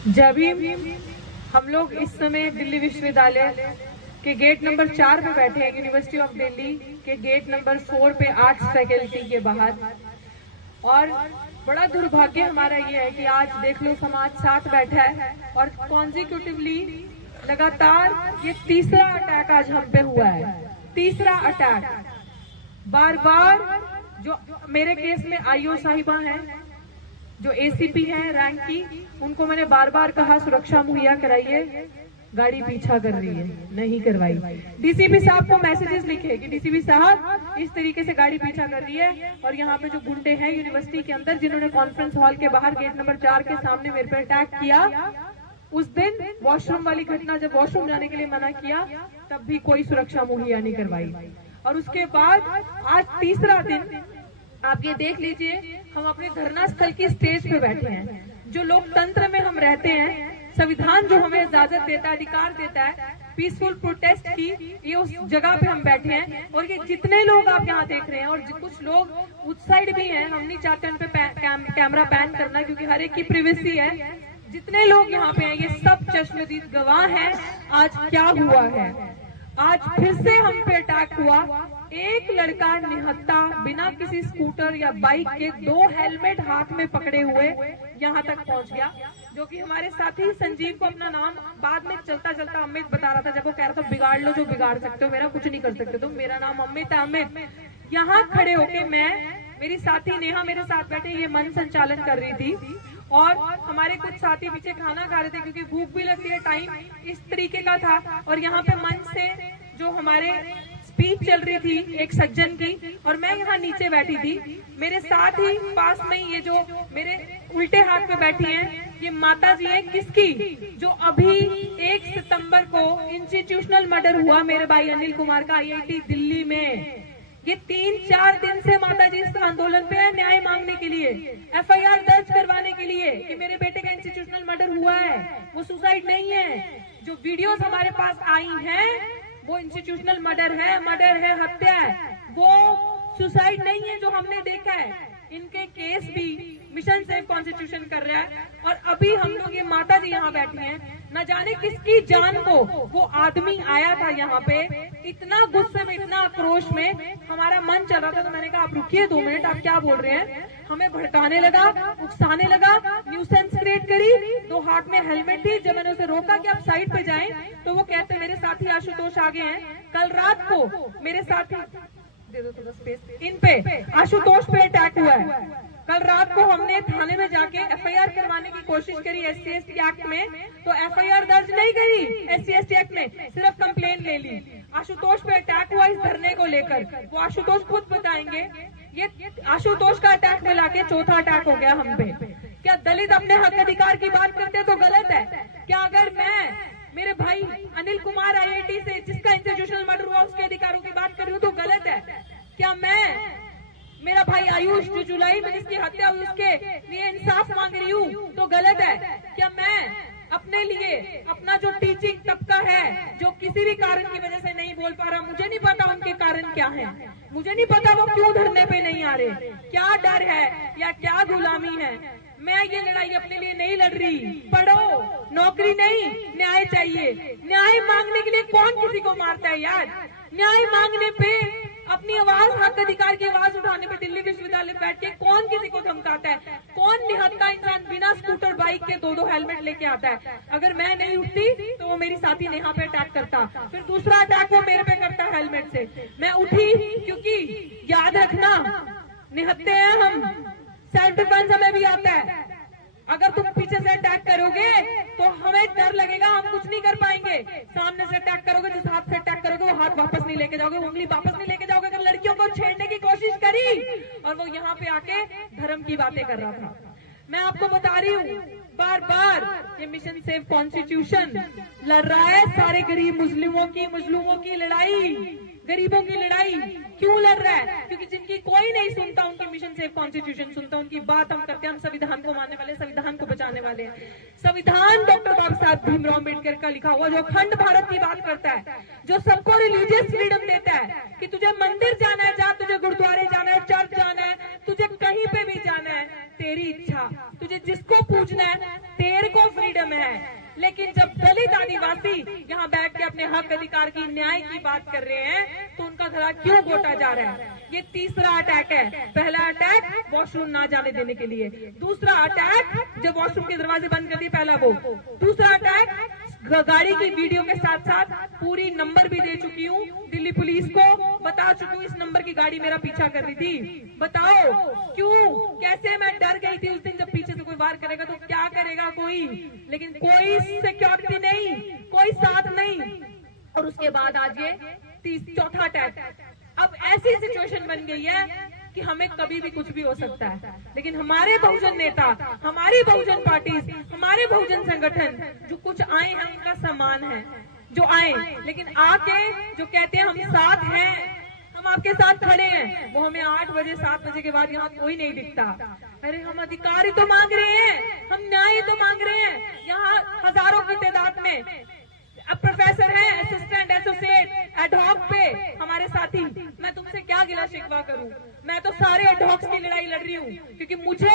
जब भी हम लोग इस समय दिल्ली विश्वविद्यालय के गेट नंबर 4 पे बैठे हैं, यूनिवर्सिटी ऑफ दिल्ली के गेट नंबर 4 पे आर्ट्स फैकल्टी के बाहर, और बड़ा दुर्भाग्य हमारा ये है कि आज देख लो समाज साथ बैठा है और कॉन्जिक्यूटिवली लगातार ये तीसरा अटैक आज हम पे हुआ है। तीसरा अटैक बार बार जो मेरे केस में आईओ साहिबा हैं, जो एसीपी हैं रैंक की, उनको मैंने बार बार कहा सुरक्षा मुहैया कराइए, गाड़ी पीछा कर रही है, नहीं करवाई। डीसीपी साहब को मैसेजेस लिखे कि डीसीपी साहब इस तरीके से गाड़ी पीछा कर रही है, और यहाँ पे जो गुंडे हैं यूनिवर्सिटी के अंदर जिन्होंने कॉन्फ्रेंस हॉल के बाहर गेट नंबर 4 के सामने मेरे पे अटैक किया, उस दिन वॉशरूम वाली घटना, जब वॉशरूम जाने के लिए मना किया तब भी कोई सुरक्षा मुहैया नहीं करवाई। और उसके बाद आज तीसरा दिन आप ये देख लीजिए, हम अपने धरना स्थल की स्टेज पे बैठे हैं। जो लोकतंत्र में हम रहते हैं, संविधान जो हमें इजाजत देता है, अधिकार देता है पीसफुल प्रोटेस्ट की, ये उस जगह पे हम बैठे हैं। और ये जितने लोग आप यहाँ देख रहे हैं, और कुछ लोग उस साइड भी हैं, हम नहीं चाहते उन पे कैमरा पैन करना क्योंकि हर एक की प्राइवेसी है। जितने लोग यहाँ पे हैं ये सब चश्मदीद गवाह हैं आज क्या हुआ है। आज फिर से हम पे अटैक हुआ। एक लड़का निहत्था बिना किसी स्कूटर या बाइक के 2 हेलमेट हाथ में पकड़े हुए यहाँ तक पहुँच गया, जो कि हमारे साथी संजीव को अपना नाम बाद में चलता चलता अमित बता रहा था, जब वो कह रहा था बिगाड़ लो जो बिगाड़ सकते हो, मेरा कुछ नहीं कर सकते तुम, मेरा नाम अमित है। अमित यहाँ खड़े होके मेरी साथी नेहा मेरे साथ बैठे ये मन संचालन कर रही थी, और हमारे कुछ साथी पीछे खाना खा रहे थे क्योंकि भूख भी लगती है, टाइम इस तरीके का था। और यहाँ पे मंच से जो हमारे स्पीच चल रही थी एक सज्जन की, और मैं यहाँ नीचे बैठी थी। मेरे साथ ही पास में ये जो मेरे उल्टे हाथ पे बैठी हैं, ये माता जी है किसकी, जो अभी 1 सितंबर को इंस्टीट्यूशनल मर्डर हुआ मेरे भाई अनिल कुमार का IIT दिल्ली में। ये 3-4 दिन से माता जी इस आंदोलन पे है, न्याय मांगने के लिए, FIR दर्ज करवाने के लिए कि मेरे बेटे का इंस्टीट्यूशनल मर्डर हुआ है, वो सुसाइड नहीं है। जो वीडियोस हमारे पास आई हैं वो इंस्टीट्यूशनल मर्डर है, हत्या है, वो सुसाइड नहीं है जो हमने देखा है। इनके केस भी मिशन सेव कॉन्स्टिट्यूशन कर रहा है, और अभी हम लोग ये माता जी यहाँ बैठी हैं, न जाने किसकी जान को वो आदमी आया था यहाँ पे, इतना गुस्से में, इतना आक्रोश में। हमारा मन चल रहा था तो मैंने कहा आप रुकिए 2 मिनट, आप क्या बोल रहे हैं। हमें भड़काने लगा, उकसाने लगा, न्यूसेंस क्रिएट करी। 2 हाथ में हेलमेट थी। जब मैंने उसे रोका कि आप साइड पे जाएं, तो वो कहते मेरे साथी आशुतोष आगे हैं। कल रात को मेरे साथी, दे दो थोड़ा स्पेस, इन पे आशुतोष पे अटैक हुआ है। कल रात को हमने थाने में जाके FIR करवाने की कोशिश करी SC/ST एक्ट में, तो FIR दर्ज नहीं करी SC/ST एक्ट में, सिर्फ कंप्लेन ले ली। आशुतोष पे अटैक हुआ इस धरने को लेकर, वो आशुतोष खुद बताएंगे। ये आशुतोष का अटैक मिला के 4था अटैक हो गया हम पे। क्या दलित अपने हक अधिकार की बात करते तो गलत है क्या? अगर मैं मेरे भाई अनिल कुमार IIT से, जिसका इंस्टीट्यूशनल मर्डर हुआ, उसके अधिकारों की बात कर रही हूँ तो गलत है क्या? मैं मेरा भाई आयुष जो जुलाई में जिसकी हत्या हुई उसके लिए इंसाफ मांग रही हूँ तो गलत है क्या? मैं अपने लिए, अपना जो टीचिंग तबका है जो किसी भी कारण की वजह से नहीं बोल पा रहा, मुझे नहीं पता उनके कारण क्या है, मुझे नहीं पता वो क्यों धरने पे नहीं आ रहे, क्या डर है या क्या गुलामी है। मैं ये लड़ाई अपने लिए नहीं लड़ रही। पढ़ो, नौकरी नहीं, न्याय चाहिए। न्याय मांगने के लिए कौन किसी को मारता है यार? न्याय मांगने पे, अपनी आवाज, हक अधिकार की आवाज उठाने पे दिल्ली विश्वविद्यालय बैठ के कौन किसी को धमकाता है? कौन निहत्था इंसान बिना स्कूटर बाइक के 2-2 हेलमेट लेके आता है? अगर मैं नहीं उठती तो वो मेरी साथी नेहा पे अटैक करता, फिर दूसरा अटैक वो मेरे पे करता हेलमेट से। मैं उठी क्योंकि याद रखना, निहत्थे हैं हम, सेल्फ डिफेंस हमें भी आता है। अगर तुम पीछे से अटैक करोगे तो हमें डर लगेगा, हम कुछ नहीं कर पाएंगे। सामने से अटैक करोगे, जिस हाथ से अटैक करोगे वो हाथ वापस नहीं लेके जाओगे, उंगली वापस नहीं लेके जाओगे। अगर लड़कियों को छेड़ने की कोशिश करी और वो यहाँ पे आके धर्म की बातें कर रहा था, मैं आपको बता रही हूँ बार बार, ये मिशन सेव कॉन्स्टिट्यूशन लड़ रहा है सारे गरीब मुस्लिमों की लड़ाई, गरीबों की लड़ाई। क्यों लड़ रहा है? क्योंकि जिनकी कोई नहीं सुनता उनकी मिशन सेव कॉन्स्टिट्यूशन सुनता, उनकी बात हम करते हैं। हम संविधान को मानने वाले, संविधान को बचाने वाले हैं। संविधान डॉक्टर बाबा साहब भीमराव अम्बेडकर का लिखा हुआ, जो अखंड भारत की बात करता है, जो सबको रिलीजियस फ्रीडम देता है कि तुझे मंदिर जाना है जा, तुझे गुरुद्वारे जाना है, चर्च जाना है, तुझे कहीं पे भी जाना है, तेरी इच्छा, तुझे जिसको पूजना है, तेरे को फ्रीडम है। हैं, लेकिन जब दलित आदिवासी यहाँ बैठ के अपने हक अधिकार की न्याय की बात कर रहे हैं तो उनका गला क्यों घोटा जा रहा है। ये तीसरा अटैक है। पहला अटैक वॉशरूम ना जाने देने के लिए, दूसरा अटैक जब वॉशरूम के दरवाजे बंद कर दिए पहला वो, दूसरा अटैक गाड़ी की वीडियो के साथ साथ पूरी नंबर भी दे चुकी हूँ दिल्ली पुलिस को, बता चुकी हूँ इस नंबर की गाड़ी मेरा पीछा कर रही थी। बताओ क्यों, कैसे मैं डर गई थी उस दिन जब पीछे से कोई वार करेगा तो क्या करेगा कोई, लेकिन कोई सिक्योरिटी नहीं, कोई साथ नहीं। और उसके बाद आज ये चौथा अटैक। अब ऐसी सिचुएशन बन गई है कि हमें कभी भी कुछ भी हो सकता है, लेकिन हमारे बहुजन नेता, हमारी बहुजन पार्टी, हमारे बहुजन संगठन जो कुछ आए हैं उनका सम्मान है, जो आए, लेकिन आके जो कहते हैं हम साथ हैं, हम आपके साथ खड़े हैं, वो हमें 8 बजे 7 बजे के बाद यहाँ कोई नहीं दिखता। अरे हम अधिकार ही तो मांग रहे हैं, हम न्याय ही तो मांग रहे हैं। यहाँ हजारों की तादाद में अब प्रोफेसर हैं, असिस्टेंट, एसोसिएट, एडहॉक पे हमारे साथी। मैं तुमसे क्या गिला शिकवा करूं, मैं तो सारे एडहॉक्स की लड़ाई लड़ रही हूँ, क्योंकि मुझे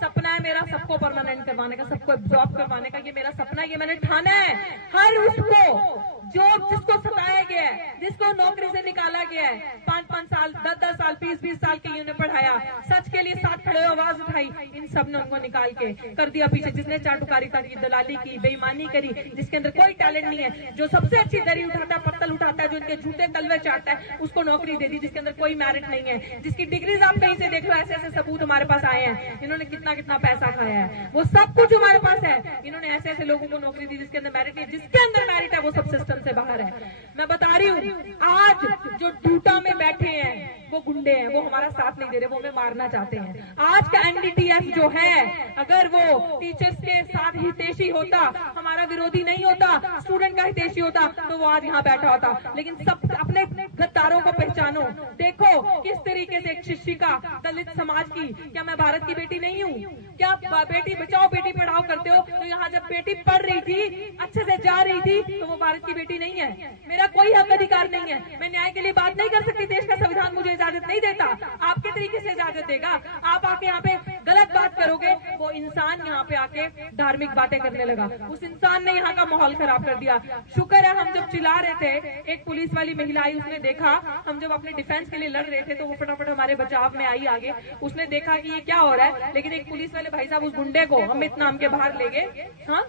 सपना है मेरा सबको परमानेंट करवाने का, सबको एब्जॉर्ब करवाने का, ये मेरा सपना, ये मैंने ठाना है। हर उसको जो जिसको सताया गया है, जिसको नौकरी से निकाला गया है, 5-5 साल, 10-10 साल, 20-20 साल के लिए पढ़ाया, सच के लिए साथ खड़े आवाज उठाई, इन सब ने उनको निकाल के कर दिया पीछे। जिसने चाटुकारिता की, दलाली की, बेईमानी करी, जिसके अंदर कोई टैलेंट नहीं है, जो सबसे अच्छी दरी उठाता है, पत्तल उठाता है, जो इनके झूठे तलवे चाटता है, उसको नौकरी दे दी जिसके अंदर कोई मेरिट नहीं है, जिसकी डिग्रीज आप कहीं से देख लो, ऐसे ऐसे सबूत हमारे पास आए हैं, इन्होंने कितना कितना पैसा खाया है, वो सब कुछ हमारे पास है। इन्होंने ऐसे ऐसे लोगों को नौकरी दी जिसके अंदर मेरिट नहीं, जिसके अंदर मेरिट है वो सब सिस्टम से बाहर है। मैं बता रही हूँ, आज जो डूटा में बैठे हैं वो गुंडे हैं, वो हमारा साथ नहीं दे रहे, वो हमें मारना चाहते हैं। आज का एनडीटीएफ जो है, अगर वो टीचर्स के साथ हितैषी होता, हमारा विरोधी नहीं होता, स्टूडेंट का हितैषी होता, तो वो आज यहाँ बैठा होता। लेकिन सब अपने गद्दारों को पहचानो, देखो किस तरीके से एक शिक्षिका दलित समाज की, क्या मैं भारत की बेटी नहीं हूँ? क्या बेटी बचाओ बेटी पढ़ाओ करते हो, तो यहाँ जब बेटी पढ़ रही थी, अच्छे से जा रही थी, तो वो भारत की बेटी नहीं है। मेरा कोई हक अधिकार नहीं है, मैं न्याय के लिए बात नहीं कर सकती, देश का संविधान मुझे इजाजत नहीं देता, आपके तरीके से इजाजत देगा। आप आके यहाँ पे गलत बात करोगे, वो इंसान यहाँ पे आके धार्मिक बातें करने लगा, उस इंसान ने यहाँ का माहौल खराब कर दिया। शुक्र है हम जब चिल्ला रहे थे, एक पुलिस वाली महिला आई, उसने देखा हम जब अपने डिफेंस के लिए लड़ रहे थे, तो वो फटाफट हमारे बचाव में आई आगे, उसने देखा कि ये क्या हो रहा है, लेकिन एक पुलिस वाले भाई साहब उस गुंडे को अमित नाम के बाहर ले गए, हाँ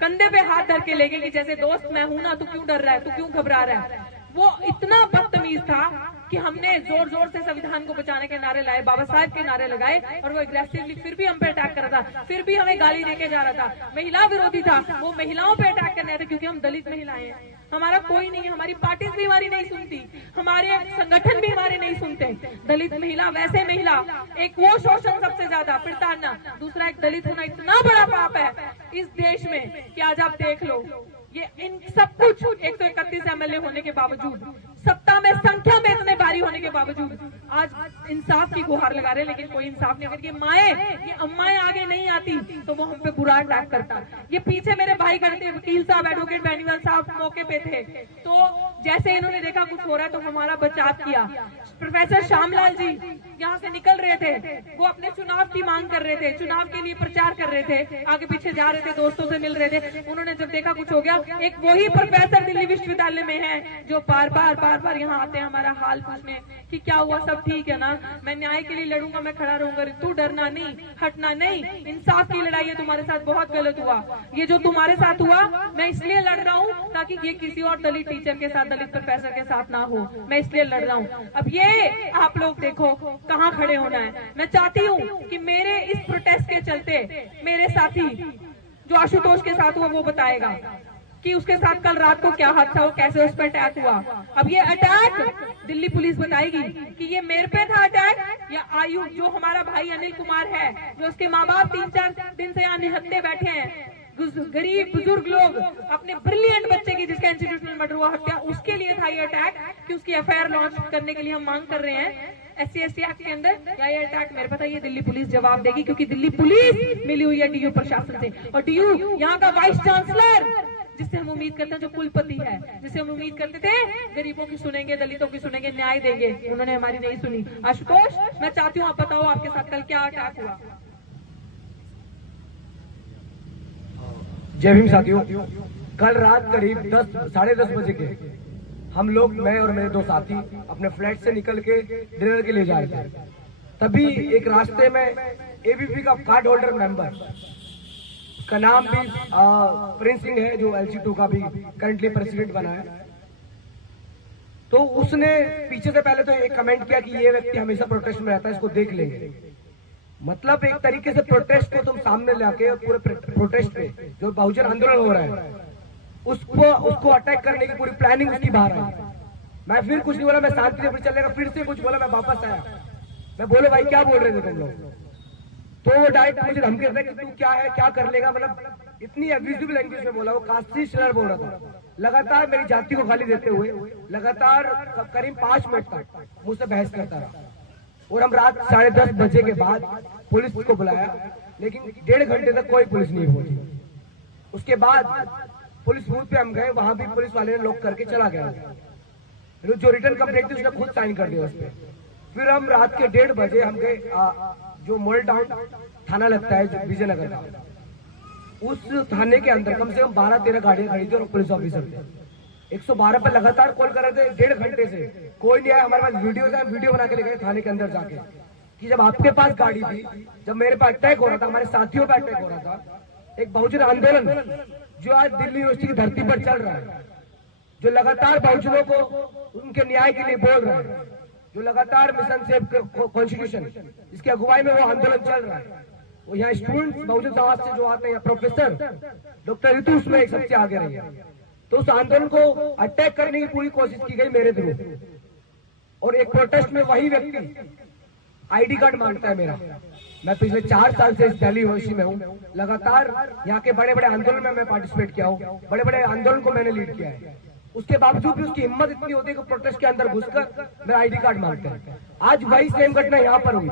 कंधे पे हाथ धर के ले गए कि जैसे दोस्त मैं हूं ना, तू क्यों डर रहा है, तू क्यों घबरा रहा है। वो इतना बदतमीज था कि हमने जोर जोर से संविधान को बचाने के नारे लाए, बाबा साहब के नारे लगाए, और वो एग्रेसिवली फिर भी हम पे अटैक कर रहा था, फिर भी हमें गाली देके जा रहा था, महिला विरोधी था, वो महिलाओं पे अटैक करने आए थे क्योंकि हम दलित महिलाएं हैं। हमारा कोई नहीं है, हमारी पार्टीज भी हमारी नहीं सुनती, हमारे संगठन भी हमारे नहीं सुनते। दलित महिला, वैसे महिला, एक वो शोषण सबसे ज्यादा प्रताड़ना, दूसरा एक दलित होना इतना बड़ा पाप है इस देश में कि आज आप देख लो, ये इन सब कुछ 131 एमएलए होने के बावजूद, सत्ता में संख्या में इतने भारी होने के बावजूद आज इंसाफ की गुहार लगा रहे, लेकिन कोई इंसाफ नहीं। अगर ये माए, ये अम्माएं आगे नहीं आती तो वो हम पे बुरा अटैक करता। ये पीछे मेरे भाई खड़े थे, वकील साहब, एडवोकेट बेनीवाल साहब मौके पे थे, तो जैसे इन्होंने देखा कुछ हो रहा है तो हमारा बचाव किया। प्रोफेसर श्यामलाल जी यहाँ से निकल रहे थे, वो अपने चुनाव की मांग कर रहे थे, चुनाव के लिए प्रचार कर रहे थे, आगे पीछे जा रहे थे, दोस्तों से मिल रहे थे। उन्होंने जब देखा कुछ हो गया, एक वही प्रोफेसर दिल्ली विश्वविद्यालय में है जो बार बार यहाँ आते हैं हमारा हाल पूछने कि क्या हुआ, सब ठीक है ना, मैं न्याय के लिए लड़ूंगा, मैं खड़ा रहूंगा, तू डरना नहीं, हटना नहीं, इंसाफ की लड़ाई है, तुम्हारे साथ बहुत गलत हुआ, ये जो तुम्हारे साथ हुआ मैं इसलिए लड़ रहा हूँ ताकि ये किसी और दलित टीचर के साथ, दलित प्रोफेसर के साथ ना हो, मैं इसलिए लड़ रहा हूँ। अब ये आप लोग देखो कहाँ खड़े होना है। मैं चाहती हूँ कि मेरे इस प्रोटेस्ट के चलते मेरे साथी जो आशुतोष के साथ हुआ वो बताएगा कि उसके साथ कल रात को क्या हादसा हो, कैसे उस पर अटैक हुआ। अब ये अटैक दिल्ली पुलिस बताएगी कि ये मेरे पे था अटैक या आयुष जो हमारा भाई अनिल कुमार है, जो उसके माँ बाप 3-4 दिन से यहाँ निहत्ते बैठे हैं, गरीब बुजुर्ग लोग, अपने ब्रिलियंट बच्चे की जिसका इंस्टीट्यूशनल मर्डर हुआ, हत्या, उसके लिए था ये अटैक कि उसकी एफआईआर लॉन्च करने के लिए हम मांग कर रहे हैं SC/ST एक्ट के अंदर, या ये अटैक मेरे पता ये दिल्ली पुलिस जवाब देगी, क्योंकि दिल्ली पुलिस मिली हुई है DU प्रशासन से, और DU यहाँ का वाइस चांसलर जिससे हम उम्मीद करते हैं, जो कुलपति है, जिससे हम उम्मीद करते थे गरीबों की सुनेंगे, दलितों की सुनेंगे, न्याय देंगे, उन्होंने हमारी नहीं सुनी। आशुतोष, मैं चाहती हूँ आप बताओ आपके साथ कल क्या अटैक हुआ। जय भीम साथियों, कल रात करीब 10-10:30 बजे के हम लोग, मैं और मेरे दो साथी अपने फ्लैट से निकल के डिनर के लिए जा रहे थे। तभी एक रास्ते में एबीपी का कार्ड होल्डर मेंबर, उसका नाम भी प्रिंस सिंह है, जो LC2 का भी करंटली प्रेसिडेंट बना है। तो उसने पीछे से पहले तो एक कमेंट किया कि ये व्यक्ति हमेशा प्रोटेस्ट में रहता है, इसको देख लेंगे। मतलब एक तरीके से प्रोटेस्ट को तुम सामने लाके पूरे प्रोटेस्ट पे जो बहुजन आंदोलन हो रहा है उसको अटैक करने की पूरी प्लानिंग उसकी बाहर आई। मैं फिर कुछ नहीं बोला, मैं शांति से चलने का, फिर से कुछ बोला, मैं वापस आया। मैं बोले भाई क्या बोल रहे थे तुम लोग? तो वो डायरेक्ट मुझे धमकी देता है कि तू क्या है, क्या कर लेगा। मतलब इतनी अब्यूजिव लैंग्वेज में बोला, वो कास्टी स्लर बोल रहा था। लगातार मेरी जाति को गाली देते हुए लगातार करीब 5 मिनट तक मुझसे बहस करता रहा। और हम रात 10:30 बजे के बाद पुलिस को बुलाया, लेकिन 1.5 घंटे तक कोई पुलिस नहीं पहुंची। उसके बाद पुलिस बूथ पे हम गए, वहां भी पुलिस वाले ने लॉक करके चला गया। जो रिटर्न कंप्लेंट थी उसने खुद साइन कर दिया उस पर। फिर हम रात के 1:30 बजे हम गए, जो मॉडल टाउन थाना लगता है जो विजयनगर का, उस थाने के अंदर कम से कम 12-13 गाड़ियां खड़ी थी और पुलिस ऑफिसर थे। 112 पर लगातार कॉल कर रहे थे 1.5 घंटे से, कोई नहीं आया। हमारे पास वीडियो बना के ले गए थाने के अंदर जाके कि जब आपके पास गाड़ी थी, जब मेरे पर अटैक हो रहा था, हमारे साथियों पर अटैक हो रहा था, एक बहुजन आंदोलन जो आज दिल्ली यूनिवर्सिटी की धरती पर चल रहा है, जो लगातार बहुजनों को उनके न्याय के लिए बोल रहा है, जो लगातार मिशन सेव कॉन्स्टिट्यूशन जिसकी अगुवाई में वो आंदोलन चल रहा है, वो यहाँ स्टूडेंट्स बहुजन समाज से जो आते हैं, प्रोफेसर डॉक्टर ऋतु उसमें एक सबसे आगे रही है। तो उस आंदोलन को अटैक करने की पूरी कोशिश की गई मेरे थ्रू। और एक प्रोटेस्ट में वही व्यक्ति ID कार्ड मांगता है मेरा। मैं पिछले 4 साल से इस दिल्ली यूनिवर्सिटी में हूँ, लगातार यहाँ के बड़े बड़े आंदोलन में मैं पार्टिसिपेट किया हूँ, बड़े बड़े आंदोलन को मैंने लीड किया है। उसके बावजूद भी उसकी हिम्मत इतनी होती है कि प्रोटेस्ट के अंदर घुसकर मेरा ID कार्ड मांगते हैं। आज वही सेम घटना यहाँ पर हुई,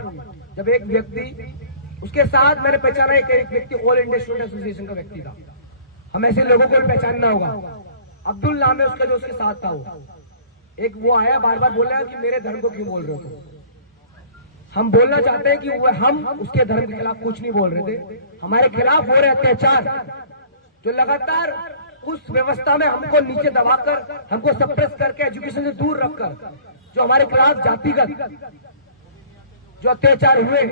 जब एक व्यक्ति, उसके साथ मैंने पहचाना एक व्यक्ति ऑल इंडिया स्टूडेंट एसोसिएशन का व्यक्ति था। हम ऐसे लोगों को भी पहचानना होगा। अब्दुल नाम है उसका, जो उसके साथ था। वो आया, बार बार बोल रहा है कि मेरे धर्म को क्यों बोल रहे हो। हम बोलना चाहते हैं कि हम उसके धर्म के खिलाफ कुछ नहीं बोल रहे थे, हमारे खिलाफ हो रहे अत्याचार, जो लगातार उस व्यवस्था में हमको नीचे दबाकर, हमको सप्रेस करके, एजुकेशन से दूर रखकर जो हमारे खिलाफ जातिगत जो अत्याचार हुए,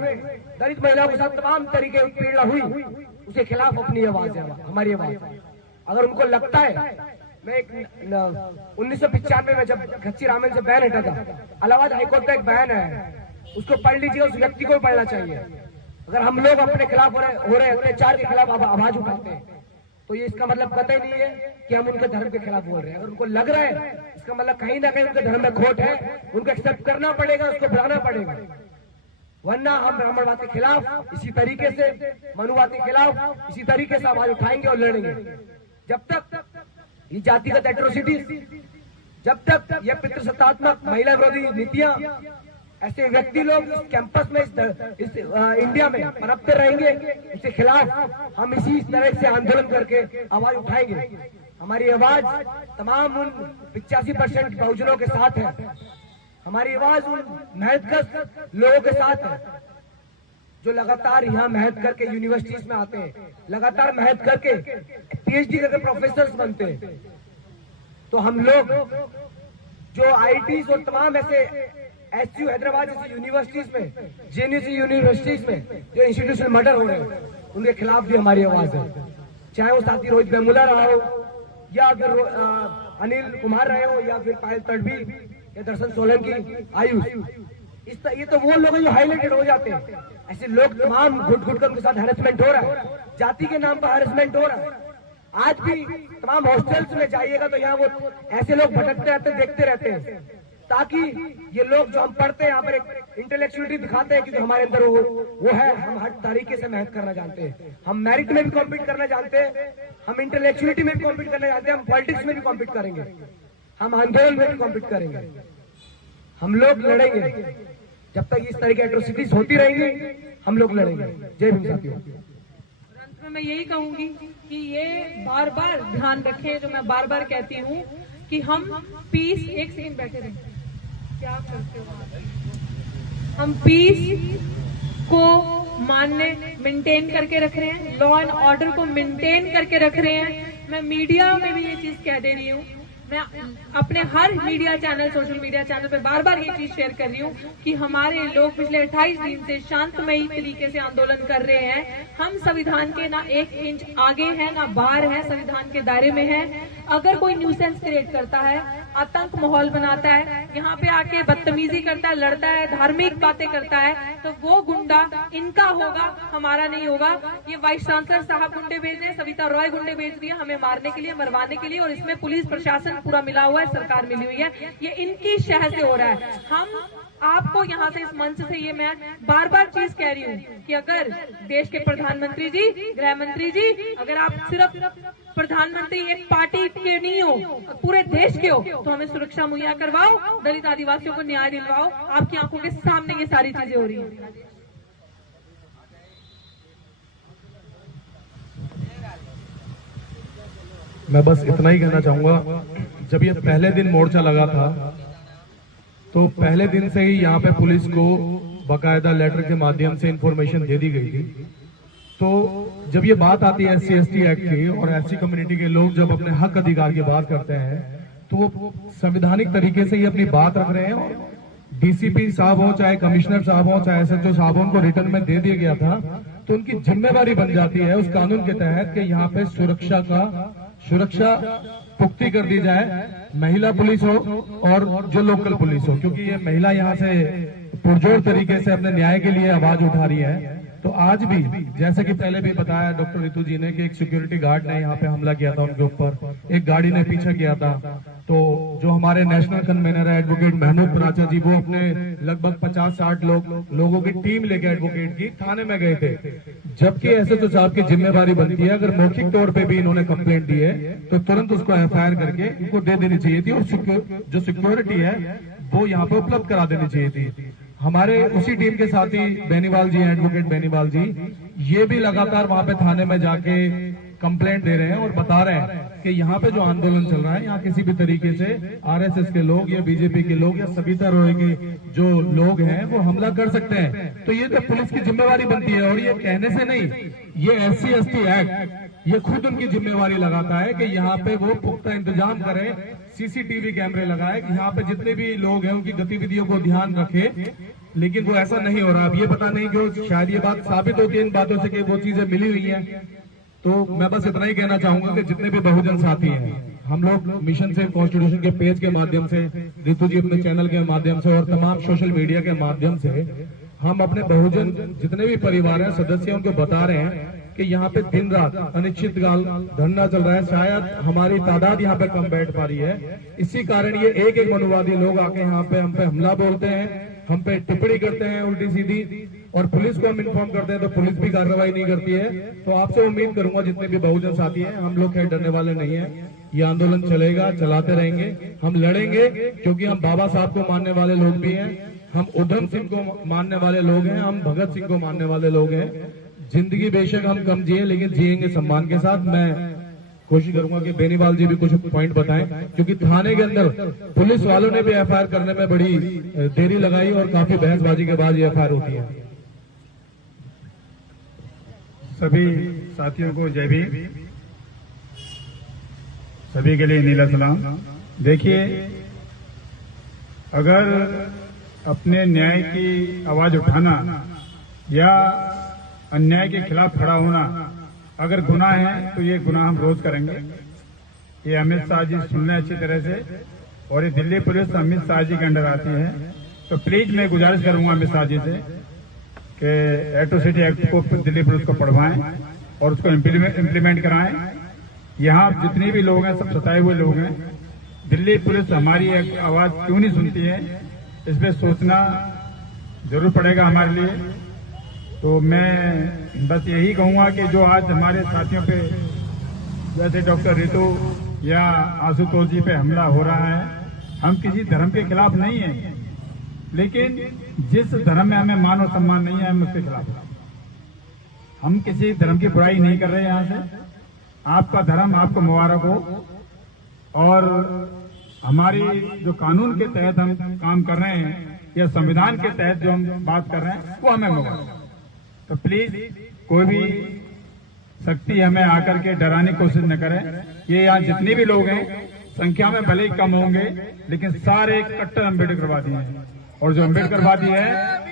दलित महिलाओं के साथ तमाम तरीके की पीड़ा हुई, उसके खिलाफ अपनी आवाज है, हमारी आवाज। अगर उनको लगता है, मैं 1995 में जब घच्ची रामन से बैन हटा था, इलाहाबाद हाईकोर्ट का एक बैन है, उसको पढ़ लीजिए, उस व्यक्ति को पढ़ना चाहिए। अगर हम लोग अपने खिलाफ हो रहे अत्याचार के खिलाफ आवाज उठाते हैं, तो ये इसका मतलब कतई नहीं है कि हम उनके धर्म के खिलाफ बोल रहे हैं। अगर उनको लग रहा है, इसका मतलब कहीं ना कहीं उनके धर्म में खोट है, उनको एक्सेप्ट करना पड़ेगा, उसको बुलाना पड़ेगा। वरना हम ब्राह्मणवाद के खिलाफ इसी तरीके से, मनुवाद के खिलाफ इसी तरीके से आवाज उठाएंगे और लड़ेंगे। जब तक ये जातिगत एट्रोसिटी, जब तक ये पितृसत्तात्मक महिला विरोधी नीतियां, ऐसे व्यक्ति लोग इस कैंपस में, इस इंडिया में पनपते रहेंगे, उसके खिलाफ हम इसी तरह से आंदोलन करके आवाज उठाएंगे। हमारी आवाज तमाम उन 85% बहुजनों के साथ है, हमारी आवाज उन मेहनतकश लोगों के साथ है, जो लगातार यहाँ मेहनत करके यूनिवर्सिटीज में आते हैं, लगातार मेहनत करके PhD करके प्रोफेसर बनते हैं। तो हम लोग जो IITs और तमाम ऐसे SU हैदराबाद जैसी यूनिवर्सिटीज में, JNU यूनिवर्सिटीज में जो इंस्टीट्यूशनल मर्डर हो रहे हैं, उनके खिलाफ भी हमारी आवाज है। चाहे वो साथी रोहित वेमुला रहा हो, या फिर अनिल कुमार रहे हो, या फिर पायल तड़वी, या दर्शन सोलंकी, आयुष, ये तो वो लोग जो हाईलाइटेड हो जाते हैं। ऐसे लोग तमाम घुट कर उनके साथ हैरेसमेंट हो रहा है, जाति के नाम पर हैरेसमेंट हो रहा है। आज भी तमाम हॉस्टल्स में जाइएगा तो यहाँ वो ऐसे लोग भटकते रहते, देखते रहते हैं, ताकि ये लोग जो हम पढ़ते हैं यहाँ पर एक इंटेलेक्चुअलिटी दिखाते हैं कि जो हमारे अंदर वो है। हम हर तरीके से मेहनत करना जानते हैं, हम मेरिट में भी कॉम्पीट करना जानते हैं, हम इंटेलेक्चुअलिटी में भी कॉम्पीट करना जानते हैं, हम पॉलिटिक्स में भी कॉम्पीट करेंगे, हम आंदोलन में भी कॉम्पीट करेंगे, हम लोग लड़ेंगे। जब तक इस तरह की एट्रोसिटीज होती रहेंगी, हम लोग लड़ेंगे। जय भीम साथियों। अंत में मैं यही कहूंगी कि ये बार बार ध्यान रखें, जो मैं बार बार कहती हूँ कि हम पीस, एक सेकंड बैठे रहें, क्या करते हो, हम पीस को मानने मेंटेन करके रख रहे हैं, लॉ एंड ऑर्डर को मेंटेन करके रख रहे हैं। मैं मीडिया में भी ये चीज कह दे रही हूँ, मैं अपने हर media channel, social media channel पे बार बार ये चीज शेयर कर रही हूँ कि हमारे लोग पिछले 28 दिन से शांतमयी तरीके से आंदोलन कर रहे हैं। हम संविधान के ना 1 इंच आगे हैं ना बाहर है, संविधान के दायरे में है। अगर कोई न्यूसेंस क्रिएट करता है, आतंक माहौल बनाता है, यहाँ पे आके बदतमीजी करता है, लड़ता है, धार्मिक बातें करता है, तो वो गुंडा इनका होगा, हमारा नहीं होगा। ये वाइस चांसलर साहब गुंडे भेज रहे हैं, सविता रॉय गुंडे भेज रही है हमें मारने के लिए, मरवाने के लिए, और इसमें पुलिस प्रशासन पूरा मिला हुआ है, सरकार मिली हुई है। ये इनकी शहर से हो रहा है। हम आपको यहाँ से, इस मंच से ये मैं बार बार चीज कह रही हूँ कि अगर देश के प्रधानमंत्री जी, गृह मंत्री जी, अगर आप सिर्फ प्रधानमंत्री एक पार्टी के नहीं हो, पूरे देश के हो, तो हमें सुरक्षा मुहैया करवाओ, दलित आदिवासियों को न्याय दिलवाओ। आपकी आंखों के सामने ये सारी चीजें हो रही हैं। मैं बस इतना ही कहना चाहूंगा, जब ये पहले दिन मोर्चा लगा था तो पहले दिन से ही यहाँ पे पुलिस को बाकायदा लेटर के माध्यम से इंफॉर्मेशन दे दी गई थी। तो जब ये बात आती है SC/ST एक्ट की और SC कम्युनिटी के लोग जब अपने हक अधिकार की बात करते हैं तो वो संवैधानिक तरीके से ही अपनी बात रख रहे हैं। और DCP साहब हो, चाहे कमिश्नर साहब हो, चाहे SHO साहब हो, उनको रिटर्न में दे दिया गया था, तो उनकी जिम्मेवारी बन जाती है उस कानून के तहत कि यहाँ पे सुरक्षा पुख्ती कर दी जाए, महिला पुलिस हो और जो लोकल पुलिस हो, क्योंकि ये महिला यहाँ से पुरजोर तरीके से अपने न्याय के लिए आवाज उठा रही है। तो आज भी जैसे कि पहले भी बताया डॉक्टर रितु जी ने कि एक सिक्योरिटी गार्ड ने यहाँ पे हमला किया था उनके ऊपर, एक गाड़ी ने पीछे किया था। तो जो हमारे नेशनल कन्वेनर है एडवोकेट महमूद पराचा जी, वो अपने लगभग 50-60 लोगों की टीम लेके एडवोकेट की थाने में गए थे, जबकि SHO साहब की जिम्मेवारी बनती है अगर मौखिक तौर पे भी इन्होंने कंप्लेंट दी है तो तुरंत उसको FIR करके इनको दे देनी चाहिए थी, और जो सिक्योरिटी है वो यहाँ पे उपलब्ध करा देनी चाहिए थी। हमारे उसी टीम के साथी बेनीवाल जी, एडवोकेट बेनीवाल जी, ये भी लगातार वहां पे थाने में जाके कंप्लेंट दे रहे हैं और बता रहे हैं कि यहाँ पे जो आंदोलन चल रहा है, यहाँ किसी भी तरीके से RSS के लोग या BJP के लोग या सविता रॉय के जो लोग हैं वो हमला कर सकते हैं। तो ये तो पुलिस की जिम्मेवारी बनती है, और ये कहने से नहीं, ये SC/ST एक्ट ये खुद उनकी जिम्मेवारी लगाता है कि यहाँ पे वो पुख्ता इंतजाम करें, CCTV कैमरे लगाए, यहाँ पे जितने भी लोग हैं उनकी गतिविधियों को ध्यान रखे। लेकिन वो ऐसा नहीं हो रहा। अब ये पता नहीं क्यों, शायद ये बात साबित होती है इन बातों से कि वो चीजें मिली हुई हैं। तो मैं बस इतना ही कहना चाहूंगा कि जितने भी बहुजन साथी हैं, हम लोग मिशन से कॉन्स्टिट्यूशन के पेज के माध्यम से, रितु जी अपने चैनल के माध्यम से और तमाम सोशल मीडिया के माध्यम से हम अपने बहुजन जितने भी परिवार हैं, सदस्य उनको बता रहे हैं कि यहाँ पे दिन रात अनिश्चितकाल धरना चल रहा है। शायद हमारी तादाद यहाँ पे कम बैठ पा रही है, इसी कारण ये एक मनुवादी लोग आके यहाँ पे हम पे हमला बोलते हैं, हम पे टिप्पणी करते हैं उल्टी सीधी, और पुलिस को हम इन्फॉर्म करते हैं तो पुलिस भी कार्रवाई नहीं करती है। तो आपसे उम्मीद करूंगा जितने भी बहुजन साथी हैं, हम लोग खैर डरने वाले नहीं है, ये आंदोलन चलेगा, चलाते रहेंगे, हम लड़ेंगे, क्योंकि हम बाबा साहब को मानने वाले लोग भी हैं, हम उधम सिंह को मानने वाले लोग हैं, हम भगत सिंह को मानने वाले लोग हैं। जिंदगी बेशक हम कम जिए, लेकिन जिएंगे सम्मान के साथ। मैं कोशिश करूंगा कि बेनीवाल जी भी कुछ पॉइंट बताएं, क्योंकि थाने के अंदर पुलिस वालों ने भी FIR करने में बड़ी देरी लगाई और काफी बहसबाजी के बाद ये FIR होती है। सभी साथियों को जय भीम, सभी के लिए नीला सलाम। देखिए, अगर अपने न्याय की आवाज उठाना या अन्याय के खिलाफ खड़ा होना अगर गुनाह है तो ये गुनाह हम रोज करेंगे। ये अमित शाह जी सुन लें अच्छी तरह से, और ये दिल्ली पुलिस अमित शाह जी के अंडर आती है। तो प्लीज मैं गुजारिश करूंगा अमित शाह जी से कि एट्रोसिटी एक्ट को दिल्ली पुलिस को पढ़वाएं और उसको इम्प्लीमेंट कराएं। यहाँ जितने भी लोग हैं सब सताए हुए लोग हैं, दिल्ली पुलिस हमारी एक आवाज क्यों नहीं सुनती है, इस पर सोचना जरूर पड़ेगा हमारे लिए। तो मैं बस यही कहूंगा कि जो आज हमारे साथियों पे जैसे डॉक्टर रितु या आशुतोष जी पे हमला हो रहा है, हम किसी धर्म के खिलाफ नहीं है, लेकिन जिस धर्म में हमें मान और सम्मान नहीं है हम उसके खिलाफ हैं। हम किसी धर्म की बुराई नहीं कर रहे यहाँ से। आपका धर्म आपको मुबारक हो, और हमारी जो कानून के तहत हम काम कर रहे हैं या संविधान के तहत जो हम बात कर रहे हैं वो हमें मुबारक। तो प्लीज कोई भी शक्ति हमें आकर के डराने की कोशिश न करे। ये यहाँ जितने भी लोग हैं संख्या में भले ही कम होंगे, लेकिन सारे कट्टर अम्बेडकरवादी हैं, और जो अम्बेडकरवादी है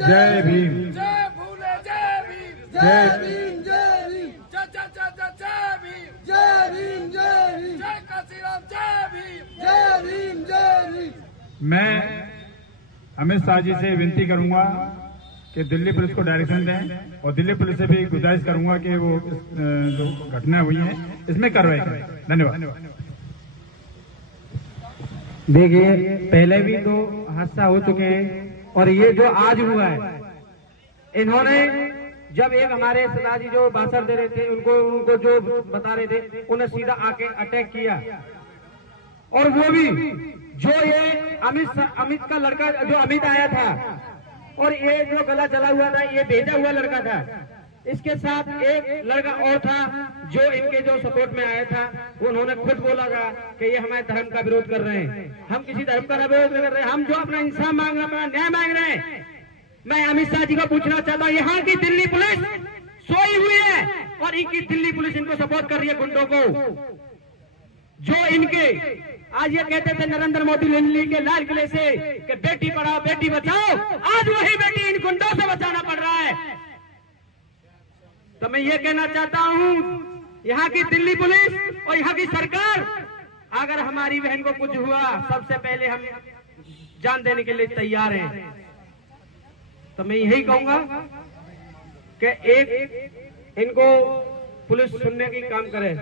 जय भीम, जय भूले, जय भीम, जय भीम, जय भीम, जय भीम, जय भीम, जय भीम, जय काशीराम, जय भीम, जय भीम, जय भीम। मैं अमित शाह जी से विनती करूंगा कि दिल्ली पुलिस को डायरेक्शन दें, और दिल्ली पुलिस से भी गुजारिश करूंगा कि वो जो घटना हुई है इसमें कार्रवाई करें। धन्यवाद। देखिए, पहले भी तो हादसा हो चुके हैं, और ये जो आज हुआ है, इन्होंने जब एक हमारे सरदार जी जो भाषण दे रहे थे, उनको जो बता रहे थे, उन्हें सीधा आके अटैक किया, और वो भी जो ये अमित का लड़का जो अमित आया था, और ये जो गला जला हुआ था, ये भेजा हुआ लड़का था। इसके साथ एक लड़का और था जो इनके जो सपोर्ट में आया था, उन्होंने खुद बोला था कि ये हमारे धर्म का विरोध कर रहे हैं। हम किसी धर्म का विरोध नहीं कर रहे हैं, हम जो अपना इंसाफ मांग रहे हैं, अपना न्याय मांग रहे हैं। मैं अमित शाह जी को पूछना चाहता हूँ, यहाँ की दिल्ली पुलिस सोई हुई है, और इनकी दिल्ली पुलिस इनको सपोर्ट कर रही है, गुंडों को। जो इनके आज ये कहते थे नरेंद्र मोदी दिल्ली के लाल किले से कि बेटी पढ़ाओ बेटी बचाओ, आज वही बेटी इन गुंडों से बचाना पड़ रहा है। तो मैं ये कहना चाहता हूँ, यहाँ की दिल्ली पुलिस और यहाँ की सरकार, अगर हमारी बहन को कुछ हुआ, सबसे पहले हम जान देने के लिए तैयार हैं। तो मैं यही कहूंगा कि एक इनको पुलिस सुनने की काम करे।